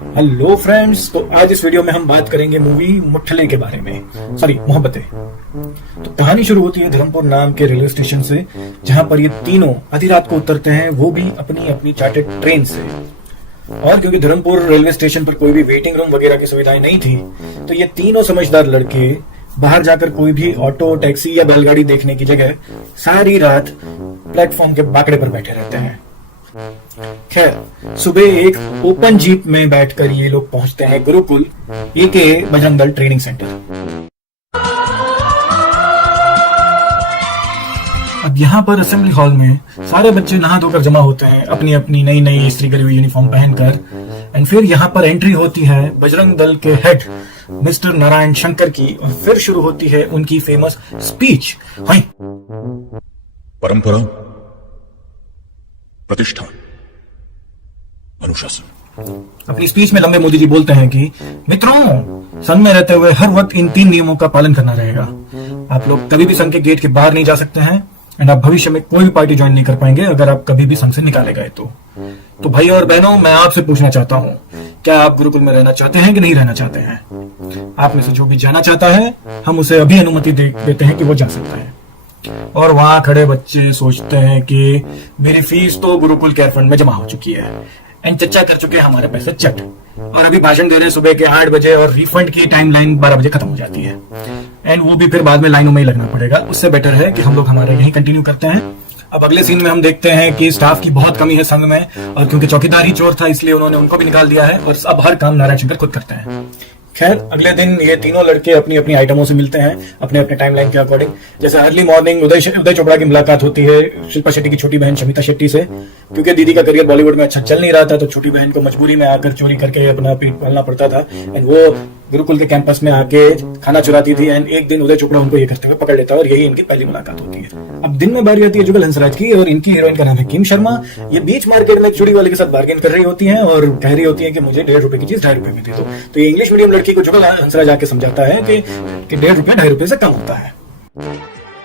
Hello friends, तो आज इस वीडियो में हम बात करेंगे मूवी मुठ्ठले के बारे में, सॉरी मोहब्बतें। तो कहानी शुरू होती है धर्मपुर नाम के रेलवे स्टेशन से, जहां पर ये तीनों आधी रात को उतरते हैं, वो भी अपनी अपनी चार्टर्ड ट्रेन से। और क्योंकि धर्मपुर रेलवे स्टेशन पर कोई भी वेटिंग रूम वगैरह की सुविधाएं नहीं थी, तो ये तीनों समझदार लड़के बाहर जाकर कोई भी ऑटो, टैक्सी या बैलगाड़ी देखने की जगह सारी रात प्लेटफॉर्म के बाकड़े पर बैठे रहते हैं। खैर, सुबह एक ओपन जीप में बैठकर ये लोग पहुंचते हैं गुरुकुल के बजरंग दल ट्रेनिंग सेंटर। अब यहाँ पर असेंबली हॉल में सारे बच्चे नहा धोकर जमा होते हैं, अपनी अपनी नई नई इस्त्री करी हुई यूनिफॉर्म पहनकर। एंड फिर यहाँ पर एंट्री होती है बजरंग दल के हेड मिस्टर नारायण शंकर की, और फिर शुरू होती है उनकी फेमस स्पीच। परंपरा, प्रतिष्ठा, अनुशासन। अपनी स्पीच में लंबे मोदी जी बोलते हैं कि मित्रों, संघ में रहते हुए हर वक्त इन 3 नियमों का पालन करना रहेगा। आप लोग कभी भी संघ के गेट के बाहर नहीं जा सकते हैं, एंड आप भविष्य में कोई भी पार्टी ज्वाइन नहीं कर पाएंगे अगर आप कभी भी संघ से निकाले गए तो भाई और बहनों, मैं आपसे पूछना चाहता हूँ, क्या आप गुरुकुल में रहना चाहते हैं कि नहीं रहना चाहते हैं? आप में से जो भी जाना चाहता है, हम उसे अभी अनुमति दे देते हैं कि वो जा सकता है। और वहां खड़े बच्चे सोचते हैं कि मेरी फीस तो गुरुकुल केयर फंड में जमा हो चुकी है, एंड चर्चा कर चुके हैं हमारे पैसे चट, और अभी भाषण दे रहे हैं सुबह के 8 बजे, और रिफंड की टाइमलाइन 12 बजे खत्म हो जाती है, एंड वो भी फिर बाद में लाइनों में ही लगना पड़ेगा। उससे बेटर है कि हम लोग हमारे यहीं कंटिन्यू करते हैं। अब अगले सीन में हम देखते हैं कि स्टाफ की बहुत कमी है संघ में, और क्योंकि चौकीदार ही चोर था इसलिए उन्होंने उनको भी निकाल दिया है, और अब हर काम नारायण शंकर खुद करते हैं। खैर, अगले दिन ये तीनों लड़के अपनी अपनी आइटमों से मिलते हैं अपने अपने टाइमलाइन के अकॉर्डिंग। जैसे अर्ली मॉर्निंग उदय चोपड़ा की मुलाकात होती है शिल्पा शेट्टी की छोटी बहन शमिता शेट्टी से। क्योंकि दीदी का करियर बॉलीवुड में अच्छा चल नहीं रहा था, तो छोटी बहन को मजबूरी में आकर चोरी करके अपना पेट पालना पड़ता था, एंड वो गुरुकुल के कैंपस में आके खाना चुराती थी। एंड एक दिन उदय चोपड़ा उनको ये करते हुए पकड़ लेता है, और यही इनकी पहली मुलाकात होती है। अब दिन में बारी आती है जुगल हंसराज की, और इनकी हीरोइन का नाम है किम शर्मा। ये बीच मार्केट में एक चूड़ी वाले के साथ बार्गेन कर रही होती है, और कह रही होती है कि मुझे 1.5 रुपए की चीज 2.5 रुपए में दे दो। तो ये इंग्लिश मीडियम लड़की को जुगल हंसराज आके समझाता है कि 1.5 रुपए 2.5 रुपए से कम होता है।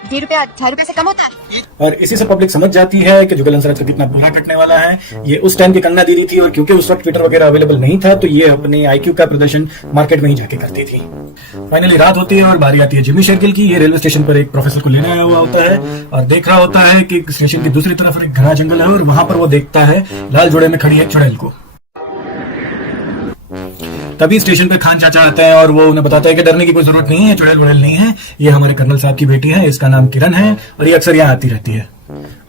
1.5 रुपया 2.5 रुपए से कम होता है। और इसी से पब्लिक समझ जाती है कि जुगल हंसराज का कितना बुरा कटने वाला है। ये उस टाइम की कंगना दीदी थी, और क्योंकि उस वक्त ट्विटर वगैरह अवेलेबल नहीं था, तो ये अपने आईक्यू का प्रदर्शन मार्केट में ही जाके करती थी। फाइनली रात होती है और बारी आती है जिमी शेरगिल की। ये रेलवे स्टेशन पर एक प्रोफेसर को लेने आया हुआ होता है, और देख रहा होता है कि स्टेशन की दूसरी तरफ एक घना जंगल है, और वहां पर वो देखता है लाल जोड़े में खड़ी है चुड़ैल को। तभी स्टेशन पे खान चाचा आते हैं, और वो उन्हें बताता है कि डरने की कोई जरूरत नहीं है, चुड़ैल वुड़ैल नहीं है, ये हमारे कर्नल साहब की बेटी है, इसका नाम किरण है, और ये अक्सर यहाँ आती रहती है।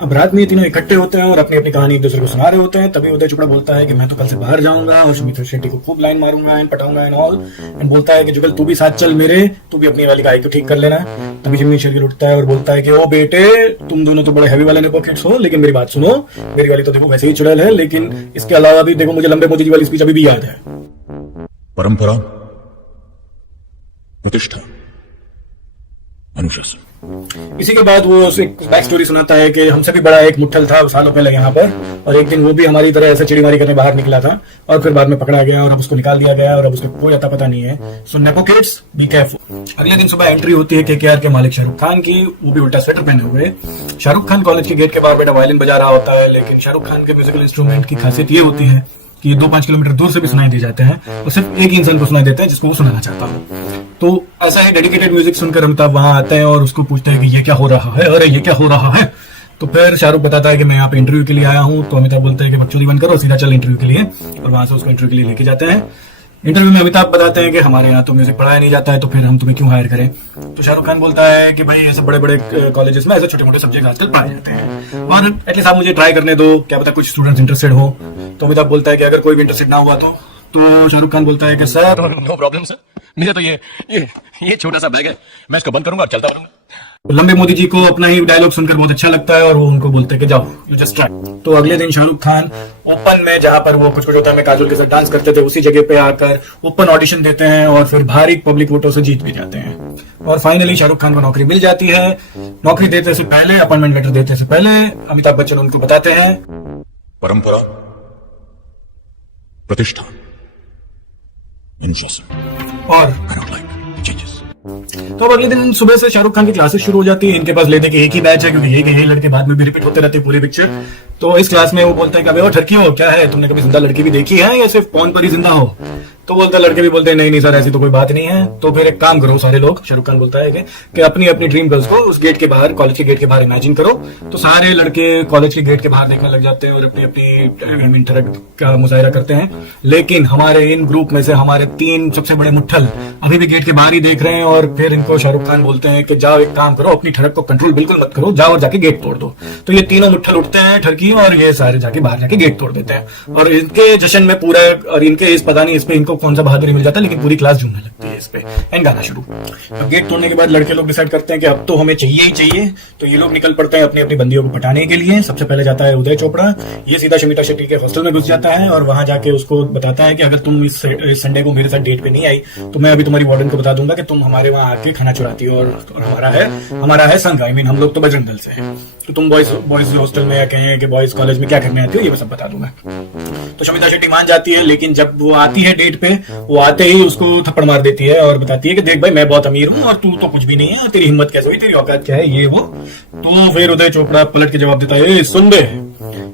अब रात में ये तीनों इकट्ठे होते हैं और अपनी अपनी कहानी एक दूसरे को सुना रहे होते हैं। तभी उदय चोपड़ा बोलता है कि मैं तो कल से बाहर जाऊंगा और शमिता शेट्टी को खूब लाइन मारूंगा एंड पटाऊंगा एंड ऑल, एंड बोलता है कि जुगल तू भी साथ चल मेरे, तू भी अपनी वाली का IQ ठीक कर लेना। तभी जिम्मी शेरगिल उठता है और बोलता है कि ओ बेटे, तुम दोनों तो बड़े हैवी वाले ने पॉकेट्स हो, लेकिन मेरी बात सुनो, मेरी वाली तो देखो वैसे ही चुड़ैल है, लेकिन इसके अलावा भी देखो मुझे लंबे मोदी जी वाली स्पीच अभी भी याद है। परंपरा, प्रतिष्ठा, अनुशासन। इसी के बाद वो एक बैक स्टोरी सुनाता है कि हमसे भी बड़ा एक मुट्ठल था सालों पहले यहाँ पर, और एक दिन वो भी हमारी तरह ऐसे चिड़ीमारी करने बाहर निकला था, और फिर बाद में पकड़ा गया और अब उसको निकाल दिया गया, और अब उसको कोई अता पता नहीं है। सो नेपो किड्स, बी केयरफुल। अगले दिन सुबह एंट्री होती है KKR के मालिक शाहरुख खान की, वो भी उल्टा स्वेटर पहने हुए। शाहरुख खान कॉलेज के गेट के बाहर बेटा वायलिन बजा रहा होता है, लेकिन शाहरुख खान के म्यूजिकल इंस्ट्रूमेंट की खासियत ये होती है कि 2-5 किलोमीटर दूर से भी सुनाई दे जाते हैं, और सिर्फ एक ही इंसान को सुनाई देते हैं जिसको वो सुनाना चाहता हूँ। तो ऐसा ही डेडिकेटेड म्यूजिक सुनकर अमिताभ वहां आते हैं और उसको पूछते हैं कि ये क्या हो रहा है, अरे ये क्या हो रहा है। तो फिर शाहरुख बताता है कि मैं यहाँ पे इंटरव्यू के लिए आया हूँ। तो अमिताभ बोलते हैं कि बकचोदी बंद करो, सीधा चल इंटरव्यू के लिए, और वहां से उसको इंटरव्यू के लिए लेके जाते हैं। इंटरव्यू में अमिताभ बताते हैं कि हमारे यहाँ तो म्यूजिक पढ़ाया नहीं जाता है, तो फिर हम तुम्हें क्यों हायर करें। तो शाहरुख खान बोलता है कि भाई ऐसे बड़े बड़े कॉलेजेस में ऐसे छोटे मोटे सब्जेक्ट आजकल पढ़ाए जाते हैं, और एटलीस्ट आप मुझे ट्राई करने दो, क्या पता कुछ स्टूडेंट्स इंटरेस्टेड हो। तो अमिताभ बोलता है कि अगर कोई भी इंटरेस्टेड ना हुआ तो शाहरुख खान बोलता है कि सर नो प्रॉब्लम सर, मुझे तो ये छोटा सा बैग है, मैं इसको बंद करूंगा और चलता रहूंगा। लंबे मोदी जी को अपना ही डायलॉग सुनकर बहुत अच्छा लगता है, और वो उनको बोलते हैं कि जाओ यू जस्ट ट्राई। तो अगले दिन शाहरुख खान ओपन में, जहां पर वो कुछ होता है में काजोल के साथ डांस करते थे, उसी जगह पे आकर ओपन ऑडिशन देते हैं, और फिर भारी पब्लिक वोटों से जीत भी जाते हैं, और फाइनली शाहरुख खान को नौकरी मिल जाती है। नौकरी देते से पहले, अपॉइंटमेंट लेटर देते से पहले अमिताभ बच्चन उनको बताते हैं परंपरा, प्रतिष्ठा, अनुशासन, और तो अब अगले दिन सुबह से शाहरुख खान की क्लासेस शुरू हो जाती है। इनके पास लेने के एक ही बैच है, क्योंकि यही लड़के बाद में भी रिपीट होते रहते हैं पूरी पिक्चर। तो इस क्लास में वो बोलता है कि अबे वो ठरकी हो, क्या है, तुमने कभी जिंदा लड़की भी देखी है या सिर्फ फोन पर ही जिंदा हो? तो बोलता है, लड़के भी बोलते हैं नहीं नहीं सर ऐसी तो कोई बात नहीं है। तो फिर एक काम करो सारे लोग, शाहरुख खान बोलता है कि अपनी अपनी ड्रीम गर्ल्स को उस गेट के बाहर, कॉलेज के गेट के बाहर इमेजिन करो। तो सारे लड़के कॉलेज के गेट के बाहर देखने लग जाते हैं और अपनी अपनी इंटरेक्ट का मुजाहरा करते हैं। लेकिन हमारे इन ग्रुप में से हमारे 3 सबसे बड़े मुट्ठल अभी भी गेट के बाहर ही देख रहे हैं और फिर इनको शाहरुख खान बोलते हैं कि जाओ एक काम करो, अपनी ठड़क को कंट्रोल बिल्कुल मत करो, जाओ और जाके गेट तोड़ दो। तो ये तीनों मुट्ठल उठते हैं ठरकी और ये सारे जाके बाहर जाके गेट तोड़ देते हैं। और इनके जश्न में पूरा, और इनके इस पता नहीं इस पे इनको कौन सा बहादुरी मिल जाता है, लेकिन पूरी क्लास झूमने लगती है इस पे। एंड गाना शुरू। अब गेट तोड़ने के बाद लड़के लोग डिसाइड करते हैं कि अब तो हमें चाहिए ही चाहिए। तो ये लोग निकल पड़ते हैं अपनी अपनी बंदियों को पटाने के लिए। सबसे पहले जाता है उदय चोपड़ा, ये सीधा शमिता शेट्टी के हॉस्टल में घुस जाता है और वहां जाके उसको बताता है कि अगर तुम इस संडे को मेरे साथ डेट पे नहीं आई तो मैं अभी तुम्हारी वार्डन को बता दूंगा कि तुम हमारे वहां आके खाना चुराती हो और हमारा है संघ, आई मीन हम लोग तो बजरंग दल से हैं, तो तुम बॉयज हॉस्टल में या कहें कि बॉयज कॉलेज में क्या करने आती हो ये मैं सब बता दूंगा। तो शमिता शेट्टी मान जाती है, लेकिन जब वो आती है डेट पे, वो आते ही उसको थप्पड़ मार देती है और बताती है कि देख भाई मैं बहुत अमीर हूँ और तू तो कुछ भी नहीं है, तेरी हिम्मत कैसे हुई, तेरी औकात क्या है, ये वो। तो फिर उदय चोपड़ा पलट के जवाब देता है,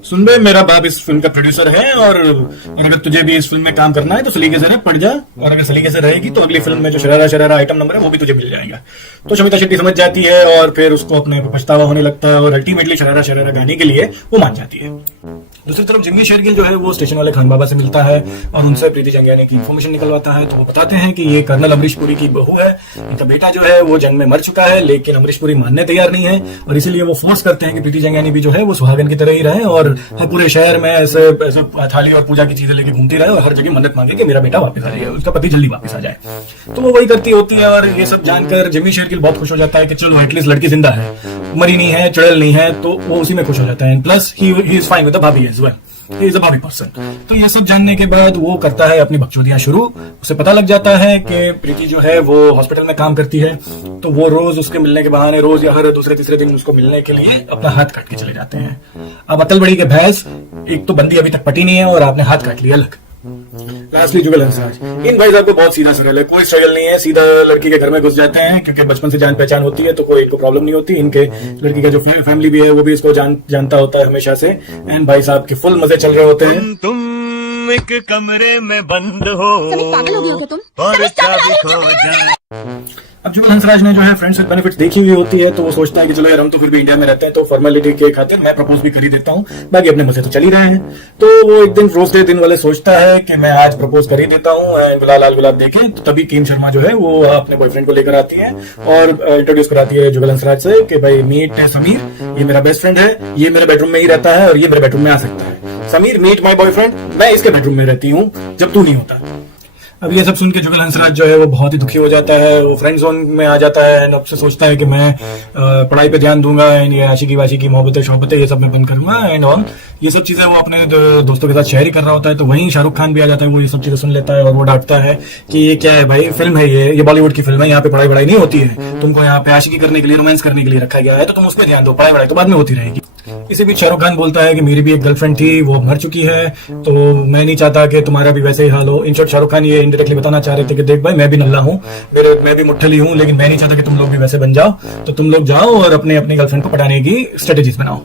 सुन बे मेरा बाप इस फिल्म का प्रोड्यूसर है और अगर तुझे भी इस फिल्म में काम करना है तो सलीके से रह, पड़ जा, और अगर सलीके से रहेगी तो अगली फिल्म में जो शरारा शरारा आइटम नंबर है वो भी तुझे मिल जाएगा। तो शमिता शेट्टी समझ जाती है और फिर उसको अपने पछतावा होने लगता है और अल्टीमेटली शरारा शरारा गाने के लिए वो मान जाती है। दूसरी तरफ जिम्मी शेरगिल जो है वो स्टेशन वाले खान बाबा से मिलता है और उनसे प्रीति जंगियानी की इन्फॉर्मेशन निकलवाता है। तो वो बताते हैं कि ये कर्नल अमरीश पुरी की बहू है, इनका बेटा जो है वो जंग में मर चुका है, लेकिन अमरीश पुरी मानने तैयार नहीं है और इसीलिए वो फोर्स करते हैं कि प्रीति जंगियानी भी जो है वो सुहागन की तरह ही रहे और पूरे शहर में ऐसे थाली और पूजा की चीजें लेके घूमती रहे और हर जगह मन्नत मांगे कि मेरा बेटा वापस आ जाए, उसका पति जल्दी वापस आ जाए। तो वो वही करती होती है और ये सब जानकर जिम्मी शेरगिल बहुत खुश हो जाता है कि चलो एटलीस्ट लड़की जिंदा है, मरी नहीं है, चुड़ैल नहीं है, तो वो उसी में खुश हो जाता है। Plus he is fine with the bhabhi as well, he is a bhabhi person. तो ये सब जानने के बाद वो करता है अपनी बकचोदियां शुरू। उसे पता लग जाता है कि प्रीति जो है वो हॉस्पिटल में काम करती है, तो वो रोज उसके मिलने के बहाने रोज या हर दूसरे तीसरे दिन उसको मिलने के लिए अपना हाथ काट के चले जाते हैं। अब अकल बड़ी के भैंस, एक तो बंदी अभी तक पटी नहीं है और आपने हाथ काट लिया अलग। लास्टली जुगल हंसराज, इन भाई साहब को बहुत सीधा सरल है, कोई स्ट्रगल नहीं है, सीधा लड़की के घर में घुस जाते हैं क्योंकि बचपन से जान पहचान होती है तो कोई इनको प्रॉब्लम नहीं होती। इनके लड़की का जो फैमिली भी है वो भी इसको जानता होता है हमेशा से। एंड भाई साहब के फुल मजे चल रहे होते हैं। तुम एक कमरे में बंद हो पागल हो गए हो क्या तुम? और चाबी खो जाए। अब जुगल हंसराज ने जो है फ्रेंड्स विद बेनिफिट्स देखी हुई होती है, तो वो सोचता है कि चलो यार हम तो फिर भी इंडिया में रहते हैं तो फॉर्मेलिटी के खातिर मैं प्रपोज भी कर ही देता हूँ, बाकी अपने मजे तो चल ही रहे हैं। तो वो एक दिन रोज डे दिन वाले सोचता है कि मैं आज प्रपोज कर ही देता हूँ, लाल गुलाब देखे। तो तभी किम शर्मा जो है वो अपने बॉयफ्रेंड को लेकर आती है और इंट्रोड्यूस कराती है जुगल हंसराज से कि भाई मीट है समीर, ये मेरा बेस्ट फ्रेंड है, ये मेरे बेडरूम में ही रहता है और ये मेरे बेडरूम में आ सकता है। समीर मीट माई बॉयफ्रेंड, मैं इसके बेडरूम में रहती हूँ जब तू नहीं होता। अब ये सब सुन के जुगल हंसराज जो है वो बहुत ही दुखी हो जाता है, वो फ्रेंड जोन में आ जाता है एंड अब से सोचता है कि मैं पढ़ाई पे ध्यान दूंगा एंड ये आशिकी वाशिकी मोहब्बतें ये सब मैं बंद करूंगा एंड ऑल ये सब चीजें वो अपने दोस्तों के साथ शेयर ही कर रहा होता है। तो वहीं शाहरुख खान भी आ जाता है, वो ये सब चीजें सुन लेता है और वो डांटता है कि ये क्या है भाई, फिल्म है ये बॉलीवुड की फिल्म है, यहाँ पे पढ़ाई वढ़ाई नहीं होती है, तुमको यहाँ पे आशिकी करने के लिए, रोमांस करने के लिए रखा गया है, तो तुम उस पर ध्यान दो, पढ़ाई वढ़ाई तो बाद में होती रहेगी। इसी बीच शाहरुख खान बोलता है कि मेरी भी एक गर्लफ्रेंड थी, वो मर चुकी है, तो मैं नहीं चाहता कि तुम्हारा भी वैसे ही हाल हो। इन शॉर्ट शाहरुख खान ये इनडायरेक्टली बताना चाह रहे थे कि देख भाई मैं भी नल्ला हूँ, मैं भी मुट्ठली हूँ, लेकिन मैं नहीं चाहता कि तुम लोग भी वैसे बन जाओ, तो तुम लोग जाओ और अपने गर्लफ्रेंड को पटाने की स्ट्रेटेजीज बनाओ।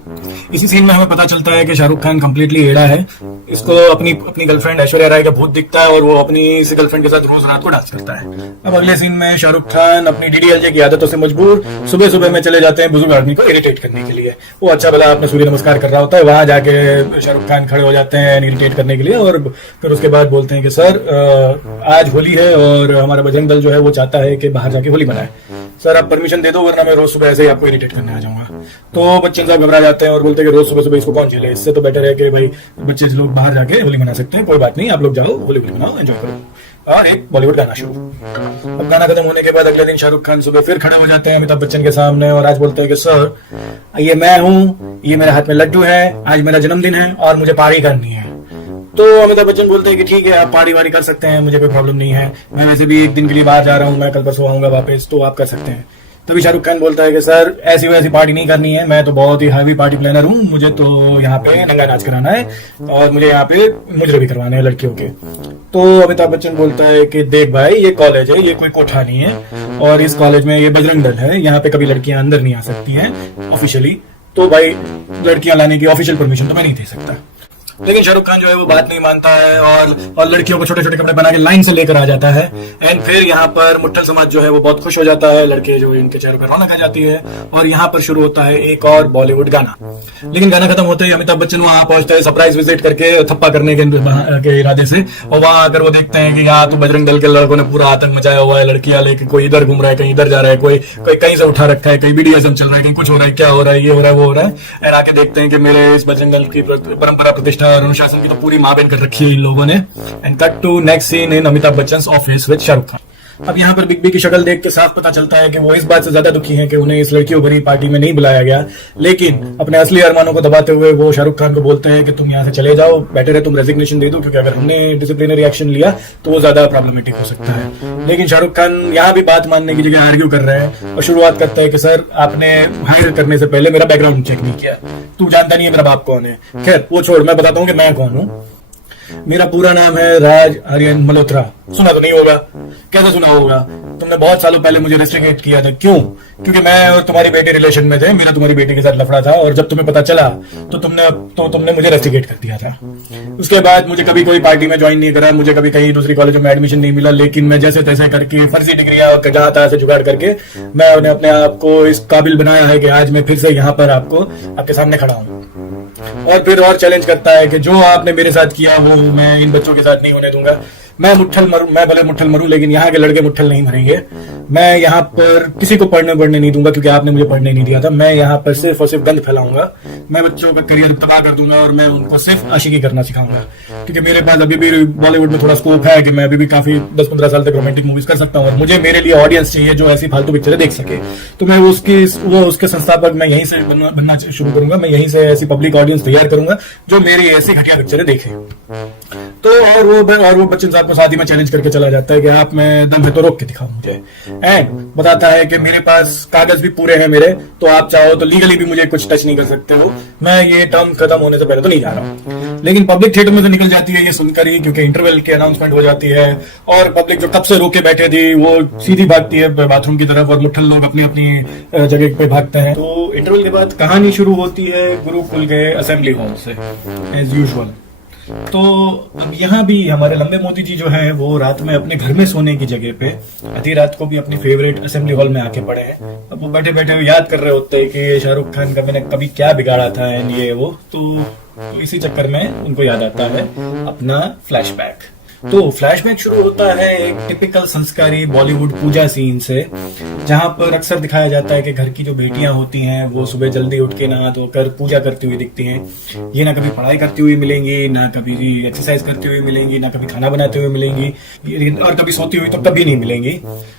इसी सीन में हमें पता चलता है कि शाहरुख खान कंप्लीटली एड़ा है, इसको अपनी गर्लफ्रेंड ऐश्वर्या राय का भूत दिखता है और वो अपनी इसी गर्लफ्रेंड के साथ रोज रात को डांस करता है। अब अगले सीन में शाहरुख खान अपनी डीडीएलजे की आदतों से मजबूर सुबह सुबह में चले जाते हैं बुजुर्ग आदमी को इरिटेट करने के लिए। वो अच्छा भला अपने सूर्य नमस्कार कर रहा होता है, वहां जाके शाहरुख खान खड़े हो जाते हैं इरिटेट करने के लिए और फिर उसके बाद बोलते हैं कि सर आज होली है और हमारा बजरंग दल जो है वो चाहता है कि बाहर जाके होली मनाए, सर आप परमिशन दे दो वरना मैं रोज सुबह ऐसे ही आपको इरिटेट करने आ जाऊंगा। तो बच्चे साहब घबरा जाते हैं और बोलते हैं कि रोज सुबह सुबह इसको कौन झेले, इससे तो बेटर है कि भाई बच्चे लोग बाहर जाके होली मना सकते हैं, कोई बात नहीं, आप लोग जाओ होली मनाओ, एंजॉय करो। और एक बॉलीवुड गाना शुरू। अब गाना खत्म होने के बाद अगले दिन शाहरुख खान सुबह फिर खड़े हो जाते हैं अमिताभ बच्चन के सामने और आज बोलते हैं कि सर ये मैं हूँ, ये मेरे हाथ में लड्डू है, आज मेरा जन्मदिन है और मुझे पार्टी करनी है। तो अमिताभ बच्चन बोलते हैं कि ठीक है आप पार्टी वार्टी कर सकते हैं, मुझे कोई प्रॉब्लम नहीं है, मैं वैसे भी एक दिन के लिए बाहर जा रहा हूँ, मैं कल परसों आऊंगा वापस, तो आप कर सकते हैं। तभी शाहरुख खान बोलता है कि सर ऐसी वैसी पार्टी नहीं करनी है, मैं तो बहुत ही हैवी पार्टी प्लानर हूँ, मुझे तो यहाँ पे नंगा नाच कराना है और मुझे यहाँ पे मुजरे भी करवाने हैं लड़कियों के। तो अमिताभ बच्चन बोलता है कि देख भाई ये कॉलेज है, ये कोई कोठा नहीं है और इस कॉलेज में ये बजरंग दल है, यहाँ पे कभी लड़कियां अंदर नहीं आ सकती हैं ऑफिशियली, तो भाई लड़कियां लाने की ऑफिशियल परमिशन तो मैं नहीं दे सकता। लेकिन शाहरुख खान जो है वो बात नहीं मानता है और लड़कियों को छोटे छोटे कपड़े बना के लाइन से लेकर आ जाता है। एंड फिर यहाँ पर मुट्ठल समाज जो है वो बहुत खुश हो जाता है, लड़के जो इनके चेहरों पर रौनक आ जाती है और यहाँ पर शुरू होता है एक और बॉलीवुड गाना। लेकिन गाना खत्म होते ही अमिताभ बच्चन वहां पहुंचते हैं सरप्राइज विजिट करके थप्पा करने के इरादे से, और वहां अगर वो देखते हैं कि यहाँ तो बजरंग दल के लड़कों ने पूरा आतंक मचाया हुआ है, लड़कियां लेके कोई इधर घूम रहा है, कहीं इधर जा रहा है, कोई कहीं से उठा रखा है, कहीं BDSM चल रहा है, कहीं कुछ हो रहा है, क्या हो रहा है, ये हो रहा है, वो हो रहा है। एंड आके देखते हैं कि मेरे इस बजरंग दल की परंपरा प्रतिष्ठा और अनुशासन की तो पूरी मां बहन कर रखी है इन लोगों ने। And cut to next scene in Amitabh Bachchan office with Shahrukh Khan. अब यहाँ पर बिग बी की शक्ल देख के साफ पता चलता है कि वो इस बात से ज्यादा दुखी हैं कि उन्हें इस लड़कियों भरी पार्टी में नहीं बुलाया गया, लेकिन अपने असली अरमानों को दबाते हुए वो शाहरुख खान को बोलते हैं कि तुम यहाँ से चले जाओ, बेटर है तुम रेजिग्नेशन दे दो, क्योंकि अगर हमने डिसिप्लिनरी एक्शन लिया तो वो ज्यादा प्रॉब्लमेटिक हो सकता है। लेकिन शाहरुख खान यहाँ भी बात मानने की जगह आर्ग्यू कर रहे हैं और शुरुआत करता है कि सर आपने हायर करने से पहले मेरा बैकग्राउंड चेक नहीं किया, तू जानता नहीं है मेरा बाप कौन है। खैर वो छोड़, मैं बताता हूँ कि मैं कौन हूँ। मेरा पूरा नाम है राज आर्यन मल्होत्रा। सुना तो नहीं होगा, कैसे सुना होगा? तुमने बहुत सालों पहले मुझे रेस्ट्रिकेट किया था। क्यों? क्योंकि मैं और तुम्हारी बेटी रिलेशन में थे, मेरा तुम्हारी बेटी के साथ लफड़ा था और जब तुम्हें पता चला तो तुमने मुझे रेस्ट्रिकेट कर दिया था। उसके बाद मुझे कभी कोई पार्टी में ज्वाइन नहीं करा, मुझे कभी कहीं दूसरी कॉलेज में एडमिशन नहीं मिला, लेकिन मैं जैसे तैसे करके फर्जी डिग्रियां जहां तहां से जुगाड़ करके मैंने अपने आप को इस काबिल बनाया है कि आज मैं फिर से यहाँ पर आपके सामने खड़ा हूँ। और फिर और चैलेंज करता है कि जो आपने मेरे साथ किया वो मैं इन बच्चों के साथ नहीं होने दूंगा। मैं भले मुट्ठल मरूं, लेकिन यहाँ के लड़के मुट्ठल नहीं मरेंगे। मैं यहाँ पर किसी को पढ़ने नहीं दूंगा, क्योंकि आपने मुझे पढ़ने नहीं दिया था। मैं यहाँ पर सिर्फ और सिर्फ गंद फैलाऊंगा, मैं बच्चों का करियर तबाह कर दूंगा और मैं उनको सिर्फ आशिकी करना सिखाऊंगा, क्योंकि मेरे पास अभी भी बॉलीवुड में थोड़ा स्कोप है कि मैं अभी भी काफी 10-15 साल तक रोमांटिक मूवीज कर सकता हूँ और मुझे मेरे लिए ऑडियंस चाहिए जो ऐसी फालतू पिक्चरें देख सके। तो मैं उसके संस्थापक मैं यहीं से बनना शुरू करूंगा। मैं यहीं से ऐसी पब्लिक ऑडियंस तैयार करूंगा जो मेरी ऐसी घटिया पिक्चरें देखे। तो और वो बच्चन साहब को साथ ही में चैलेंज करके चला जाता है कि आप में दम है तो रोक के दिखाओ मुझे। एंड बताता है कि मेरे पास कागज भी पूरे हैं मेरे, तो आप चाहो तो लीगली भी मुझे कुछ टच नहीं कर सकते हो। मैं ये टर्म खत्म होने से पहले तो नहीं जा रहा हूँ। लेकिन पब्लिक थिएटर में से निकल जाती है ये सुनकर ही, क्योंकि इंटरवल की अनाउंसमेंट हो जाती है और पब्लिक जो कब से रोके बैठे थी वो सीधी भागती है बाथरूम की तरफ और मुट्ठल लोग अपनी अपनी जगह पे भागते हैं। तो इंटरवल के बाद कहानी शुरू होती है गुरुकुल के असेंबली हॉल से एज यूजुअल। तो अब यहाँ भी हमारे लंबे मोदी जी जो हैं वो रात में अपने घर में सोने की जगह पे आधी रात को भी अपनी फेवरेट असेंबली हॉल में आके पड़े हैं। अब वो बैठे बैठे याद कर रहे होते हैं कि शाहरुख खान का मैंने कभी क्या बिगाड़ा था एंड ये वो। तो इसी चक्कर में उनको याद आता है अपना फ्लैशबैक। तो फ्लैशबैक शुरू होता है एक टिपिकल संस्कारी बॉलीवुड पूजा सीन से, जहां पर अक्सर दिखाया जाता है कि घर की जो बेटियां होती हैं वो सुबह जल्दी उठ के नहा धोकर पूजा करती हुई दिखती हैं। ये ना कभी पढ़ाई करती हुई मिलेंगी, ना कभी एक्सरसाइज करती हुई मिलेंगी, ना कभी खाना बनाते हुए मिलेंगी, और कभी सोती हुई तो कभी नहीं मिलेंगी।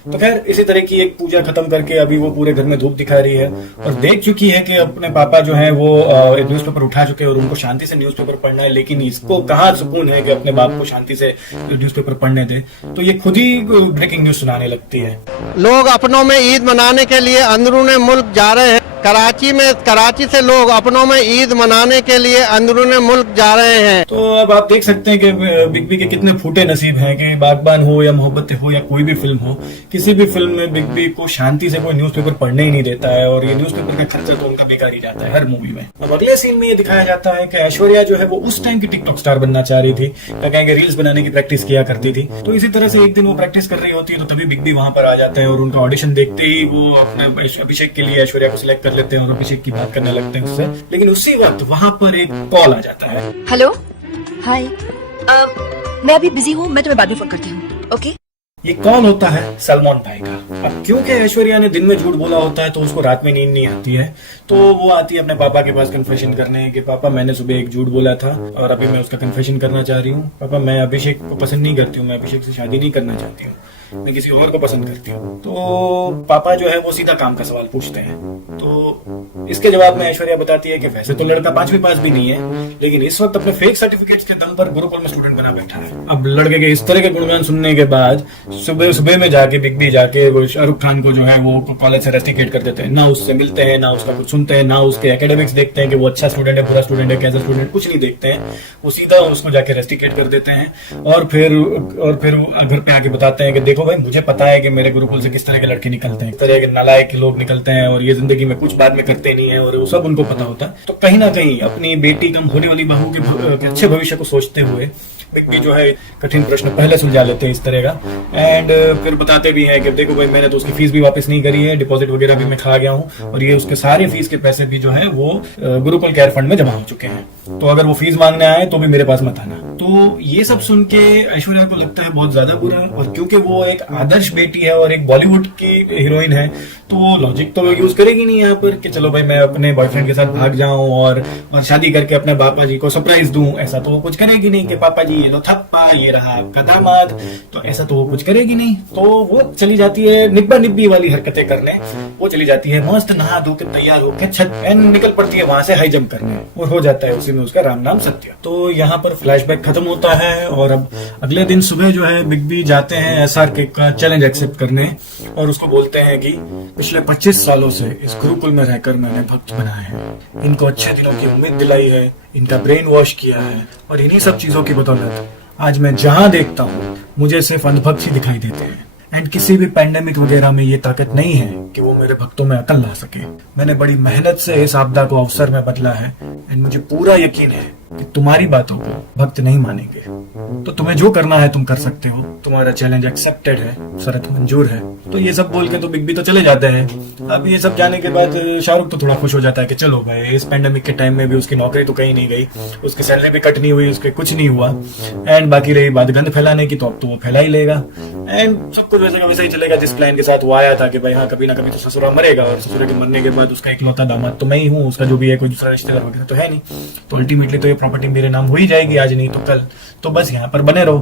तो खैर इसी तरह की एक पूजा खत्म करके अभी वो पूरे घर में धूप दिखा रही है और देख चुकी है कि अपने पापा जो है वो न्यूज़पेपर उठा चुके हैं और उनको शांति से न्यूज़पेपर पढ़ना है, लेकिन इसको कहाँ सुकून है कि अपने बाप को शांति से न्यूज़पेपर पढ़ने दे। तो ये खुद ही ब्रेकिंग न्यूज सुनाने लगती है। लोग अपनों में ईद मनाने के लिए अंदरूने मुल्क जा रहे हैं। कराची से लोग अपनों में ईद मनाने के लिए अंदरूने मुल्क जा रहे हैं। तो अब आप देख सकते हैं कि बिग बी के कितने फूटे नसीब हैं कि बागबान हो या मोहब्बतें हो या कोई भी फिल्म हो, किसी भी फिल्म में बिग बी को शांति से कोई न्यूज़पेपर पढ़ने ही नहीं देता है और ये न्यूज़पेपर का खर्चा तो उनका बेकार ही जाता है हर मूवी में। अब अगले सीन में ये दिखाया जाता है कि ऐश्वर्या जो है वो उस टाइम की टिकटॉक स्टार बनना चाह रही थी, क्या कहेंगे रील्स बनाने की प्रैक्टिस किया करती थी। तो इसी तरह से एक दिन वो प्रैक्टिस कर रही होती है तो तभी बिग बी वहां पर आ जाता है और उनका ऑडिशन देखते ही वो अपने अभिषेक के लिए ऐश्वर्या को सिलेक्ट कर लेते हैं और अभिषेक की बात करने लगते हैं उससे। लेकिन उसी वक्त वहां पर एक कॉल आ जाता है। हेलो, हाय, मैं अभी बिजी हूँ, मैं तुम्हें बाद में फोन करती हूँ, ओके? ये कौन होता है? सलमान भाई का। अब क्योंकि ऐश्वर्या ने दिन में झूठ बोला होता है तो उसको रात में नींद नहीं आती है, तो वो आती है अपने पापा के पास कन्फेशन करने कि पापा मैंने सुबह एक झूठ बोला था और अभी मैं उसका कन्फेशन करना चाह रही हूँ। पापा मैं अभिषेक को पसंद नहीं करती हूँ, मैं अभिषेक से शादी नहीं करना चाहती हूँ, मैं किसी और को पसंद करती हूँ। तो पापा जो है वो सीधा काम का सवाल पूछते हैं। तो इसके जवाब में ऐश्वर्या बताती है कि वैसे तो लड़का 5वीं पास भी नहीं है, लेकिन इस वक्त अपने फेक सर्टिफिकेट्स के दम पर गुरुकुल में स्टूडेंट बना बैठा है। अब लड़के के इस तरह के गुणगान सुनने के बाद सुबह सुबह में जाके बिग बी जाके वो शाहरुख खान को जो है वो कॉलेज से रेस्टिकेट कर देते हैं, ना उससे मिलते हैं, ना उसका कुछ सुनते हैं, ना उसके एकेडमिक्स देखते हैं कि वो अच्छा स्टूडेंट है, बुरा स्टूडेंट है, कैसा स्टूडेंट, कुछ नहीं देखते हैं। वो सीधा उसको जाके रेस्टिकेट कर देते हैं और फिर घर पे आके बताते हैं कि देखो भाई, मुझे पता है कि मेरे गुरुकुल से किस तरह के लड़के निकलते हैं, किस तरह के नालायक लोग निकलते हैं और ये जिंदगी में कुछ बाद में करते नहीं है, और वो सब उनको पता होता है। तो कहीं ना कहीं अपनी बेटी कम होने वाली बहू के अच्छे भविष्य को सोचते हुए बिग बी जो है कठिन प्रश्न पहले सुलझा लेते हैं इस तरह का। एंड फिर बताते भी हैं कि देखो भाई, मैंने तो उसकी फीस भी वापस नहीं करी है, डिपॉजिट वगैरह भी मैं खा गया हूँ, और ये उसके सारे फीस के पैसे भी जो है वो गुरुकुल केयर फंड में जमा हो चुके हैं, तो अगर वो फीस मांगने आए तो भी मेरे पास मत आना। तो ये सब सुन के ऐश्वर्या को लगता है बहुत ज्यादा बुरा, और क्योंकि वो एक आदर्श बेटी है और एक बॉलीवुड की हीरोइन है, तो वो लॉजिक तो यूज करेगी नहीं यहाँ पर कि चलो भाई मैं अपने बॉयफ्रेंड के साथ भाग जाऊं और शादी करके अपने पापा जी को सरप्राइज दूं। ऐसा तो वो कुछ करेगी नहीं कि पापा जी ये लो थप्पा, ये रहा आपका दामाद, तो ऐसा तो वो कुछ करेगी नहीं। तो वो चली जाती है निब्बा निब्बी वाली हरकतें करने, वो चली जाती है मस्त नहा धो के तैयार होकर छत एंड निकल पड़ती है वहां से हाई जंप करने, और हो जाता है उसी में उसका राम नाम सत्य। तो यहाँ पर फ्लैशबैक खत्म होता है और अब अगले दिन सुबह जो है बिग बी जाते हैं SRK का चैलेंज एक्सेप्ट करने, और उसको बोलते हैं कि पिछले 25 सालों से इस गुरुकुल में रहकर मैंने भक्त बनाए हैं, इनको अच्छे दिनों की उम्मीद दिलाई है, इनका ब्रेन वॉश किया है, और इन्हीं सब चीजों की बदौलत आज मैं जहां देखता हूँ मुझे सिर्फ अंधभक्त ही दिखाई देते हैं। एंड किसी भी पैंडेमिक वगैरह में ये ताकत नहीं है कि वो मेरे भक्तों में अकल ला सके। मैंने बड़ी मेहनत से इस आपदा को अवसर में बदला है, एंड मुझे पूरा यकीन है कि तुम्हारी बातों को भक्त नहीं मानेंगे। तो तुम्हें जो करना है तुम कर सकते हो, तुम्हारा चैलेंज एक्सेप्टेड है, शर्त मंजूर है। तो ये सब बोल के तो बिग बी तो चले जाते हैं। अब ये सब जाने के बाद शाहरुख तो थोड़ा खुश हो जाता है कि चलो भाई, इस पैंडेमिक के टाइम में भी उसकी नौकरी तो कहीं नहीं गई, उसकी सैलरी भी कट नहीं हुई, उसके कुछ नहीं हुआ। एंड बाकी रही बात गंद फैलाने की, तो अब तो वो फैला ही लेगा, एंड सब कुछ वैसे का वैसा ही चलेगा जिस प्लान के साथ वो आया था कि भाई हाँ कभी ना कभी तो ससुरा मरेगा, और ससुरा के मरने के बाद उसका इकलौता दामाद तो मैं ही हूँ, उसका जो भी है कोई दूसरा रिश्तेदार वगैरह तो है नहीं, तो अल्टीमेटली तो ये प्रॉपर्टी मेरे नाम हो ही जाएगी, आज नहीं तो कल, तो बस यहाँ पर बने रहो।